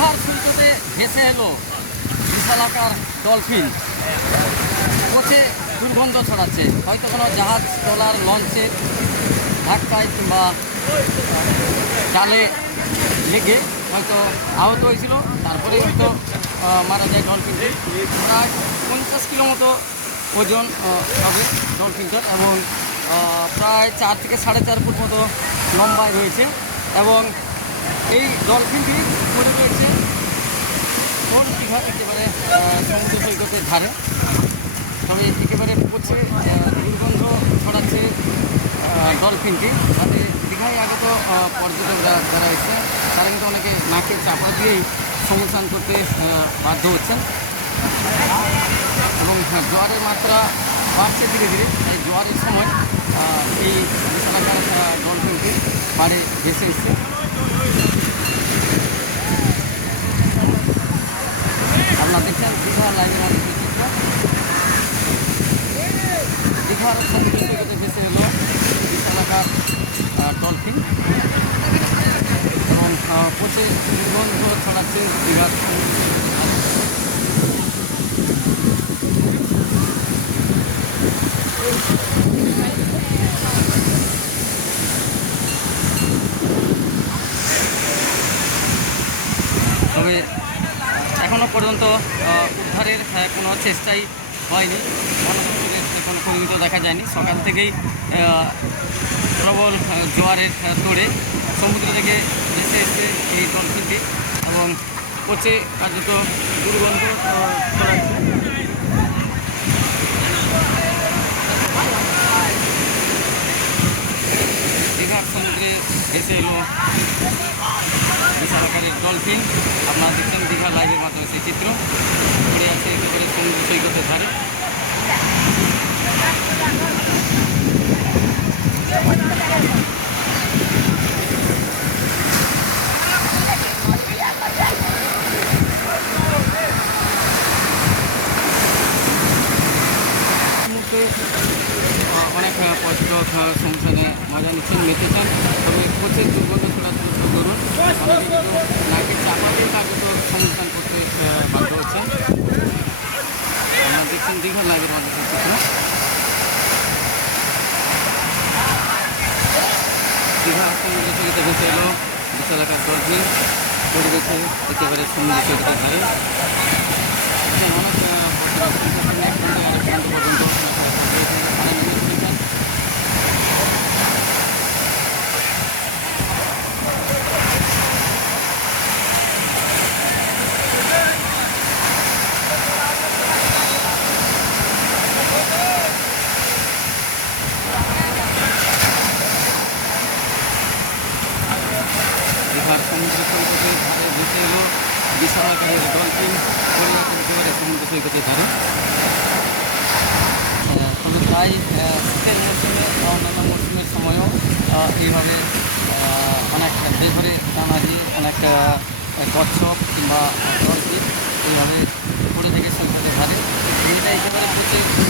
দীঘার সৈকতে ভেসে এলো বিশালাকার ডলফিন। পচে দুর্গন্ধ ছড়াচ্ছে। হয়তো কোনো জাহাজ তোলার লঞ্চের ধাক্কায় কিংবা জালে লেগে হয়তো আহত হয়েছিল। তারপরে হয়তো মারা যায় ডলফিনটি প্রায় পঞ্চাশ কিলো মতো ওজন হবে ডলফিনটার এবং প্রায় চার থেকে সাড়ে চার ফুট মতো লম্বায় রয়েছে। এবং এই ডলফিনটি পড়ে রয়েছে কোন দীঘা একেবারে আহ, সমুদ্র সৈকতের ধারে। তবে একেবারে পচে দুর্গন্ধ ছড়াচ্ছে ডলফিনটি। তাতে দীঘায় আগে তো আহ, পর্যটকরা যারা এসে তারা কিন্তু অনেকে নাকে চাপা দিয়েই সমস্যান করতে বাধ্য হচ্ছেন। এবং জোয়ারের মাত্রা বাড়ছে ধীরে ধীরে। এই জোয়ারের সময় এই ডলফিনটি পাড়ে ভেসে এসছে। আপনারা দেখছেন দীঘা লাইনের মধ্যে চিত্র দীঘার সৈকতে ভেসে এলো বিশালাকার ডলফিন। এবং পচে দুর্গন্ধ ছড়াচ্ছে দীঘার পর্যন্ত উদ্ধারের কোনো চেষ্টাই হয়নি। কোনো কর্মীকে দেখা যায়নি। সকাল থেকেই প্রবল জোয়ারের তোড়ে সমুদ্র থেকে ভেসে এসে এই ডলফিনটি এবং পচে কার্যত দুর্গন্ধ আহ, ছড়াচ্ছে ভেসে এলো আকারের ডলফিন আপনারা দেখছেন দীঘা লাইভের মাধ্যমে সেই চিত্র। পড়ে আছে একেবারে সমুদ্র সৈকতের ধারে। এই মুহূর্তে আহ, পর্যটক সংসারে মজা নিচ্ছেন মেতেছেন তবে প্রচুর দুর্গন্ধ অনেকে কিন্তু নাকে চাপা দিয়ে কার্যত সংস্থান করতে বাধ্য হচ্ছেন। আপনারা দেখছেন দীঘার লাইভের মাধ্যমে চিত্র দীঘা সমুদ্র সৈকতে ভেসে এলো একেবারে অনেক পর্যটক সংখ্যা এক ঘণ্টা আরেক ঘণ্টা পর্যন্ত আনন্দ নিচ্ছেন। দীঘার সমুদ্র সৈকতের ধারে ভেসে এলো সৈকতের ধারে তবে প্রায় বা অন্যান্য মরশুমের সময়ও এইভাবে অনেক টানা দিয়ে অনেক কচ্ছপ কিংবা ডলফিন এইভাবে পড়ে থেকে সৈকতের ধারে এটা একেবারে পচে